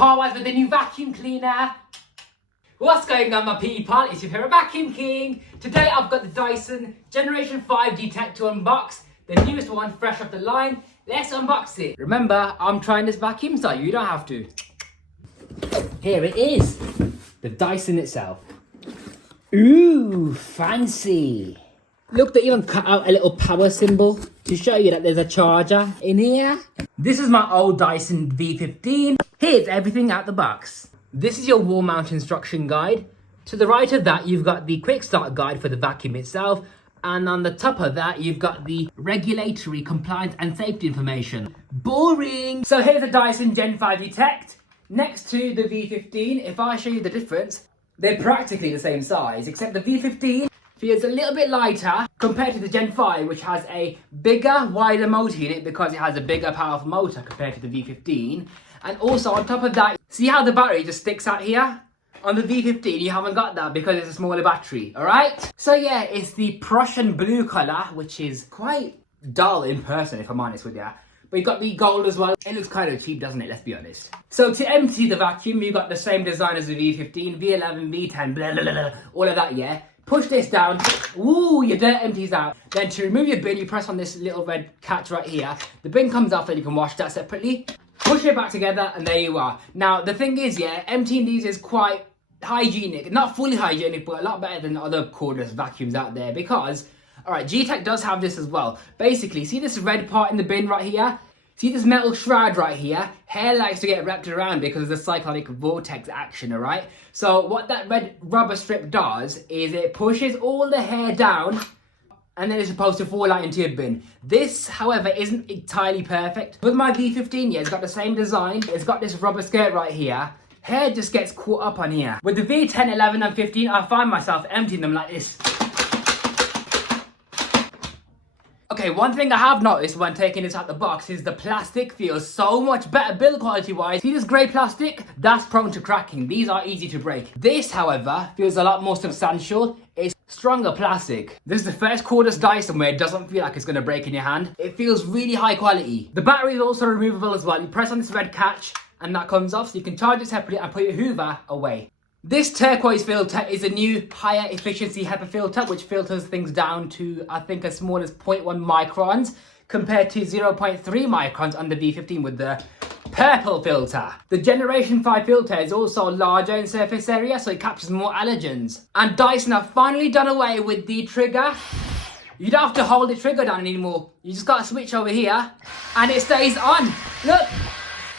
Part with the new vacuum cleaner. What's going on, my people? It's your favorite vacuum king. Today I've got the Dyson Generation 5 Detect to unbox. The newest one, fresh off the line. Let's unbox it. Remember, I'm trying this vacuum, so you don't have to. Here it is. The Dyson itself. Ooh, fancy. Look, they even cut out a little power symbol to show you that there's a charger in here. This is my old Dyson V15. Here's everything out the box. This is your wall mount instruction guide. To the right of that, you've got the quick start guide for the vacuum itself. And on the top of that, you've got the regulatory, compliance and safety information. Boring. So here's the Dyson Gen 5 Detect. Next to the V15, if I show you the difference, they're practically the same size, except the V15 feels a little bit lighter compared to the Gen 5, which has a bigger, wider motor unit because it has a bigger, powerful motor compared to the V15. And also on top of that, see how the battery just sticks out here? On the V15, you haven't got that because it's a smaller battery, all right? So yeah, it's the Prussian blue color, which is quite dull in person, if I'm honest with you. But you got the gold as well. It looks kind of cheap, doesn't it? Let's be honest. So to empty the vacuum, you've got the same design as the V15, V11, V10, blah, blah, blah, blah, all of that, yeah? Push this down. Ooh, your dirt empties out. Then to remove your bin, you press on this little red catch right here. The bin comes off and you can wash that separately. Push it back together and there you are. Now, the thing is, yeah, emptying these is quite hygienic. Not fully hygienic, but a lot better than other cordless vacuums out there because, all right, G-Tech does have this as well. Basically, see this red part in the bin right here? See this metal shroud right here? Hair likes to get wrapped around because of the cyclonic vortex action, all right? So what that red rubber strip does is it pushes all the hair down and then it's supposed to fall out into your bin. This, however, isn't entirely perfect. With my V15, yeah, it's got the same design. It's got this rubber skirt right here. Hair just gets caught up on here. With the V10, 11 and 15, I find myself emptying them like this. Okay, one thing I have noticed when taking this out the box is the plastic feels so much better build quality wise. See this grey plastic? That's prone to cracking. These are easy to break. This, however, feels a lot more substantial. It's stronger plastic. This is the first cordless Dyson where it doesn't feel like it's going to break in your hand. It feels really high quality. The battery is also removable as well. You press on this red catch and that comes off so you can charge it separately and put your Hoover away. This turquoise filter is a new higher efficiency HEPA filter which filters things down to I think as small as 0.1 microns compared to 0.3 microns on the V15 with the purple filter. The Generation 5 filter is also larger in surface area so it captures more allergens. And Dyson have finally done away with the trigger. You don't have to hold the trigger down anymore. You just got to switch over here and it stays on. Look,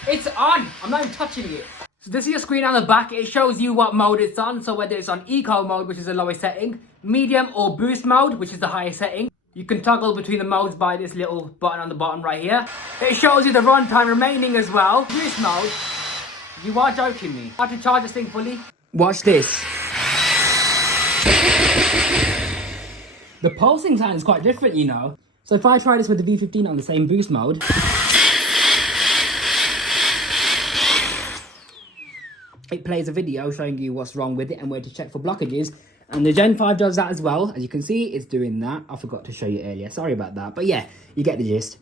it's on. I'm not even touching it. So this is your screen on the back. It shows you what mode it's on. So whether it's on eco mode, which is the lowest setting, medium or boost mode, which is the highest setting. You can toggle between the modes by this little button on the bottom right here. It shows you the runtime remaining as well. Boost mode. You are joking me. I have to charge this thing fully. Watch this. The pulsing sound is quite different, you know. So if I try this with the V15 on the same boost mode. It plays a video showing you what's wrong with it and where to check for blockages. And the Gen 5 does that as well. As you can see, it's doing that. I forgot to show you earlier. Sorry about that. But yeah, you get the gist.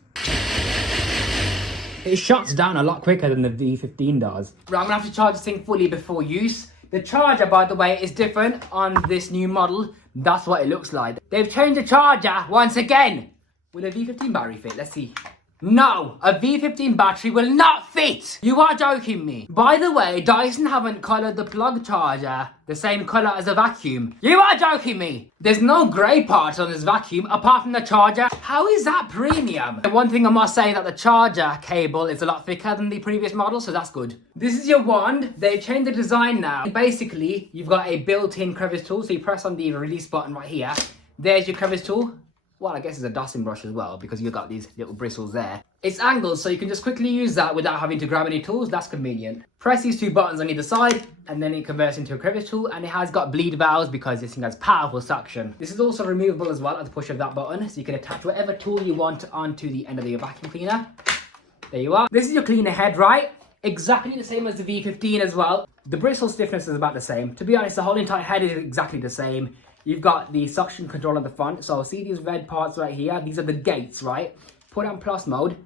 It shuts down a lot quicker than the V15 does. Right, I'm going to have to charge this thing fully before use. The charger, by the way, is different on this new model. That's what it looks like. They've changed the charger once again. Will a V15 battery fit? Let's see. No, a V15 battery will not fit. You are joking me. By the way, Dyson haven't coloured the plug charger the same colour as a vacuum. You are joking me. There's no grey parts on this vacuum apart from the charger. How is that premium? One thing I must say that the charger cable is a lot thicker than the previous model, so that's good. This is your wand. They've changed the design now. Basically, you've got a built-in crevice tool, so you press on the release button right here. There's your crevice tool. Well, I guess it's a dusting brush as well because you've got these little bristles there. It's angled, so you can just quickly use that without having to grab any tools. That's convenient. Press these two buttons on either side, and then it converts into a crevice tool, and it has got bleed valves because this thing has powerful suction. This is also removable as well at the push of that button, so you can attach whatever tool you want onto the end of your vacuum cleaner. There you are. This is your cleaner head, right? Exactly the same as the V15 as well. The bristle stiffness is about the same. To be honest, the whole entire head is exactly the same. You've got the suction control on the front. So see these red parts right here? These are the gates, right? Put on plus mode.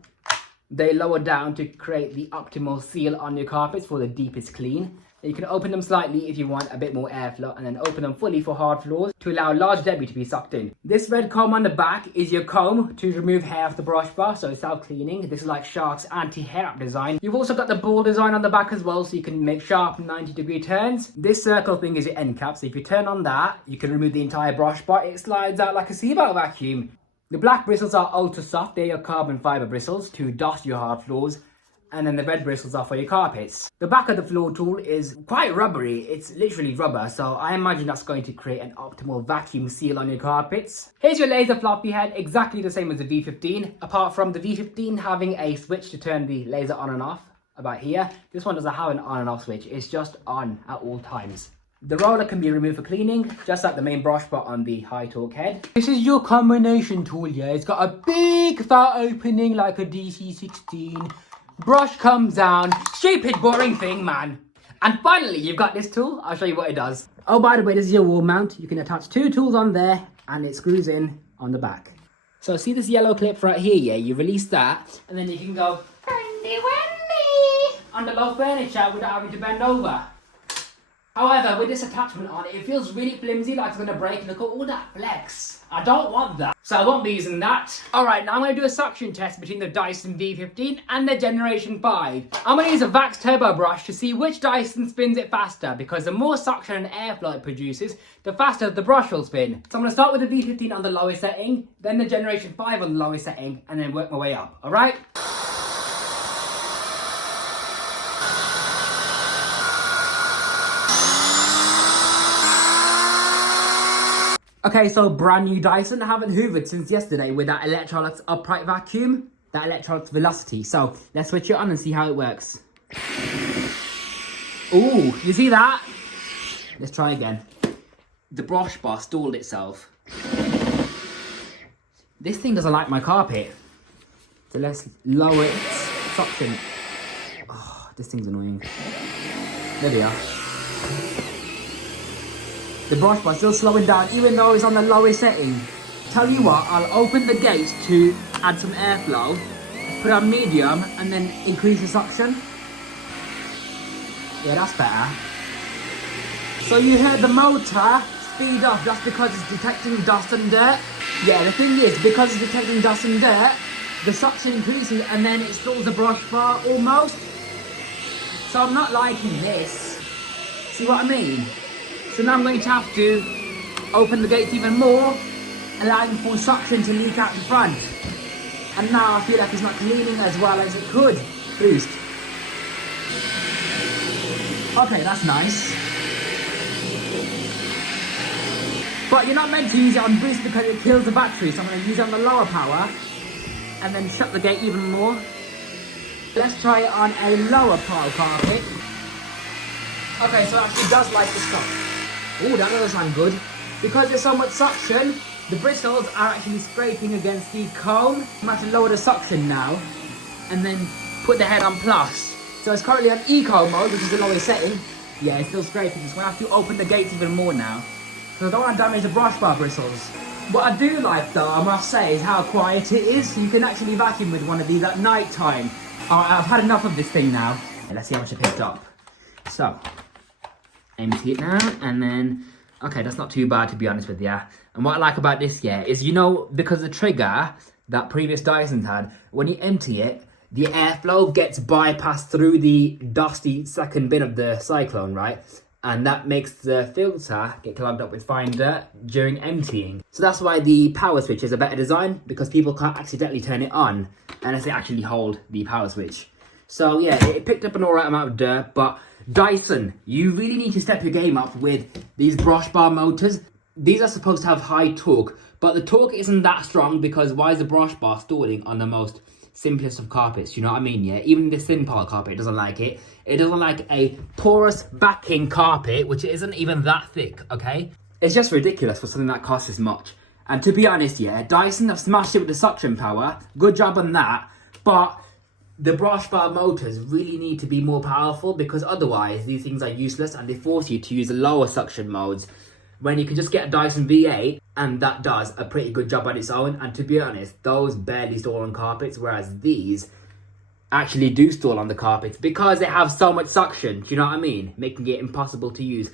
They lower down to create the optimal seal on your carpets for the deepest clean. You can open them slightly if you want a bit more airflow, and then open them fully for hard floors to allow large debris to be sucked in. This red comb on the back is your comb to remove hair off the brush bar, so it's self-cleaning. This is like Shark's anti-hair up design. You've also got the ball design on the back as well, so you can make sharp 90-degree turns. This circle thing is your end cap, so if you turn on that, you can remove the entire brush bar. It slides out like a seatbelt vacuum. The black bristles are ultra soft. They're your carbon fiber bristles to dust your hard floors. And then the red bristles are for your carpets. The back of the floor tool is quite rubbery. It's literally rubber, so I imagine that's going to create an optimal vacuum seal on your carpets. Here's your laser floppy head, exactly the same as the V15, apart from the V15 having a switch to turn the laser on and off, about here. This one doesn't have an on and off switch, it's just on at all times. The roller can be removed for cleaning, just like the main brush bar on the high torque head. This is your combination tool, yeah. It's got a big fat opening like a DC-16. Brush comes down. Stupid, boring thing, man. And finally, you've got this tool. I'll show you what it does. Oh, by the way, this is your wall mount. You can attach 2 tools on there, and it screws in on the back. So see this yellow clip right here, yeah? You release that, and then you can go Wendy, Wendy on the low furniture without having to bend over. However, with this attachment on, it feels really flimsy, like it's going to break. Look at all that flex. I don't want that, so I won't be using that. Alright, now I'm going to do a suction test between the Dyson V15 and the Generation 5. I'm going to use a Vax Turbo brush to see which Dyson spins it faster, because the more suction and airflow it produces, the faster the brush will spin. So I'm going to start with the V15 on the lowest setting, then the Generation 5 on the lowest setting, and then work my way up, alright? Okay, so brand new Dyson. I haven't hoovered since yesterday with that Electrolux upright vacuum, that Electrolux Velocity. So let's switch it on and see how it works. Ooh, you see that? Let's try again. The brush bar stalled itself. This thing doesn't like my carpet. So let's lower its suction. Oh, this thing's annoying. There we are. The brush bar still slowing down, even though it's on the lowest setting. Tell you what, I'll open the gates to add some airflow, put it on medium, and then increase the suction. Yeah, that's better. So you heard the motor speed up, that's because it's detecting dust and dirt. Yeah, the thing is, because it's detecting dust and dirt, the suction increases and then it stalls the brush bar almost. So I'm not liking this. See what I mean? So now I'm going to have to open the gates even more, allowing for suction to leak out the front. And now I feel like it's not cleaning as well as it could. Boost. Okay, that's nice. But you're not meant to use it on boost because it kills the battery. So I'm going to use it on the lower power and then shut the gate even more. Let's try it on a lower power carpet. Okay, so it actually does like the stuff. Oh, that doesn't sound good. Because there's so much suction, the bristles are actually scraping against the comb. I'm going to have to lower the suction now and then put the head on plus. So it's currently on eco mode, which is the lowest setting. Yeah, it's still scraping, so I have to open the gates even more now, because I don't want to damage the brush bar bristles. What I do like though, I must say, is how quiet it is. You can actually vacuum with one of these at night time. Alright, I've had enough of this thing now. Let's see how much I picked up. So, empty it now, and then, okay, that's not too bad to be honest with you. And what I like about this, yeah, is, you know, because the trigger that previous Dysons had, when you empty it, the airflow gets bypassed through the dusty second bin of the cyclone, right? And that makes the filter get clogged up with fine dirt during emptying. So that's why the power switch is a better design, because people can't accidentally turn it on unless they actually hold the power switch. So yeah, it picked up an alright amount of dirt, but Dyson, you really need to step your game up with these brush bar motors. These are supposed to have high torque, but the torque isn't that strong, because why is the brush bar stalling on the most simplest of carpets? You know what I mean? Yeah, even this thin pile carpet doesn't like it. It doesn't like a porous backing carpet, which isn't even that thick, okay? It's just ridiculous for something that costs as much. And to be honest, yeah, Dyson have smashed it with the suction power. Good job on that. But the brush bar motors really need to be more powerful, because otherwise these things are useless and they force you to use the lower suction modes, when you can just get a Dyson V8 and that does a pretty good job on its own. And to be honest, those barely stall on carpets, whereas these actually do stall on the carpets because they have so much suction, do you know what I mean? Making it impossible to use.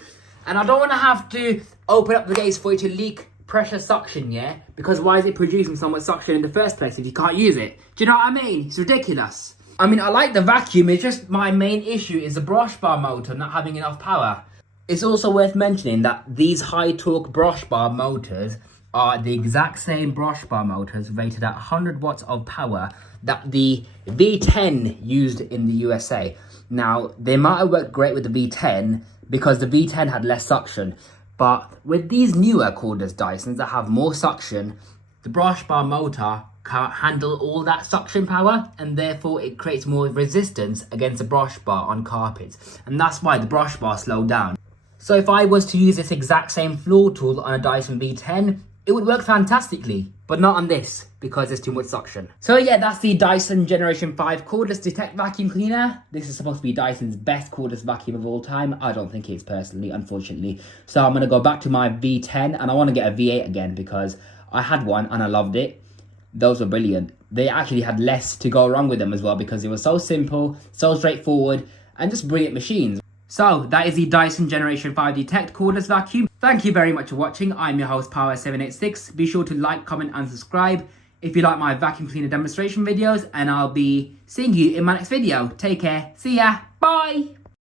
And I don't want to have to open up the gates for it to leak pressure suction, yeah? Because why is it producing so much suction in the first place if you can't use it? Do you know what I mean? It's ridiculous. I mean, I like the vacuum, it's just my main issue is the brush bar motor not having enough power. It's also worth mentioning that these high torque brush bar motors are the exact same brush bar motors rated at 100 watts of power that the V10 used in the USA. Now, they might have worked great with the V10 because the V10 had less suction, but with these newer cordless Dysons that have more suction, the brush bar motor can't handle all that suction power, and therefore it creates more resistance against the brush bar on carpets, and that's why the brush bar slowed down. So if I was to use this exact same floor tool on a Dyson V10, it would work fantastically, but not on this because there's too much suction. So yeah, that's the Dyson Generation 5 cordless Detect vacuum cleaner. This is supposed to be Dyson's best cordless vacuum of all time. I don't think it is personally, unfortunately. So I'm going to go back to my V10 and I want to get a V8 again because I had one and I loved it. Those were brilliant. They actually had less to go wrong with them as well because it was so simple, so straightforward, and just brilliant machines. So that is the Dyson Generation 5 Detect Cordless Vacuum. Thank you very much for watching. I'm your host Power786. Be sure to like, comment and subscribe if you like my vacuum cleaner demonstration videos, and I'll be seeing you in my next video. Take care. See ya. Bye.